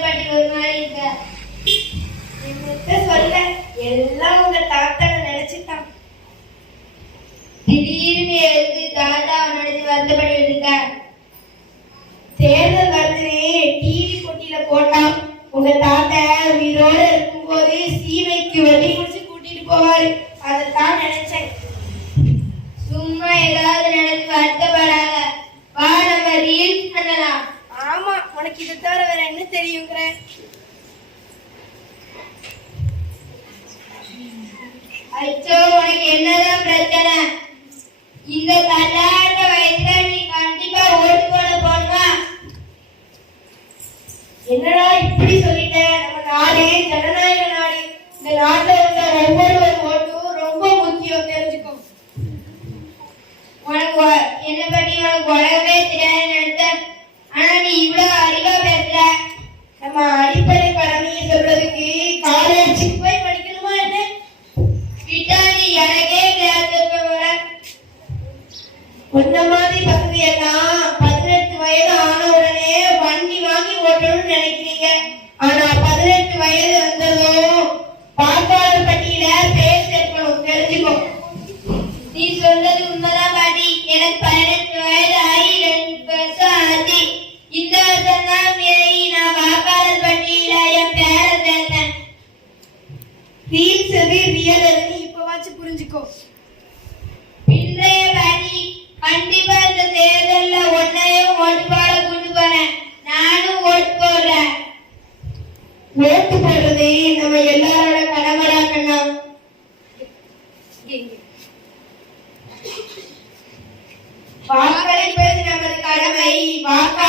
பாட்டி ஒரு மாதிரி இருக்க என்னத்த சொல்ல எல்லாம் உங்க தாத்தாவை நினைச்சுட்டான் திடீர்னு எதுக்கு தாத்தா நினைச்சு வருத்தப்படி இருக்க தேர்தல் வருதுன்னு டிவி போட்டியில போட்டான். உங்க தாத்தா உயிரோட இருக்கும்போது சீமைக்கு வெடி முடிச்சு கூட்டிட்டு போவாரு. அதைத்தான் நினைச்சேன். சும்மா ஏதாவது நினைச்சு வருத்தப்படாத. வா நம்ம ரீல்ஸ் பண்ணலாம். ஆமா உனக்கு இதை தவிர வேற என்ன தெரியுங்கிற? அச்சோ உனக்கு என்னதான் பிரச்சனை? இந்த தள்ளாட்ட வயசுல நீ கண்டிப்பா ஓட்டு போட போடுவா என்னடா இப்படி சொல்லிட்ட? நம்ம நாடு ஜனநாயக நாடு. இந்த நாட்டுல உன்ன மாதிரி பசங்க எல்லாம் பதினெட்டு வயது ஆன உடனே வண்டி வாங்கி ஓட்டணும்னு நினைக்கிறீங்க. ஆனா பதினெட்டு வயது வந்ததும் பட்டியல பேர் சேர்க்கணும் தெரிஞ்சுக்கோ. நீ சொல்றது உண்மைதான் பாட்டி. எனக்கு பதினெட்டு வயது ஆகி ரெண்டு வருஷம் ஆச்சு. இந்த வருஷம் தான் நான் பட்டியல என் பேரை சேர்த்தேன். ரீல்ஸ் எது? ரியல் எதுன்னு இப்பவாச்சும் புரிஞ்சுக்கோ. ஓட்டு போடுறது நம்ம எல்லாரோட கடமைடா கண்ணா வாக்களிப்பது நமது கடமை வாக்காளர் என்பது நமது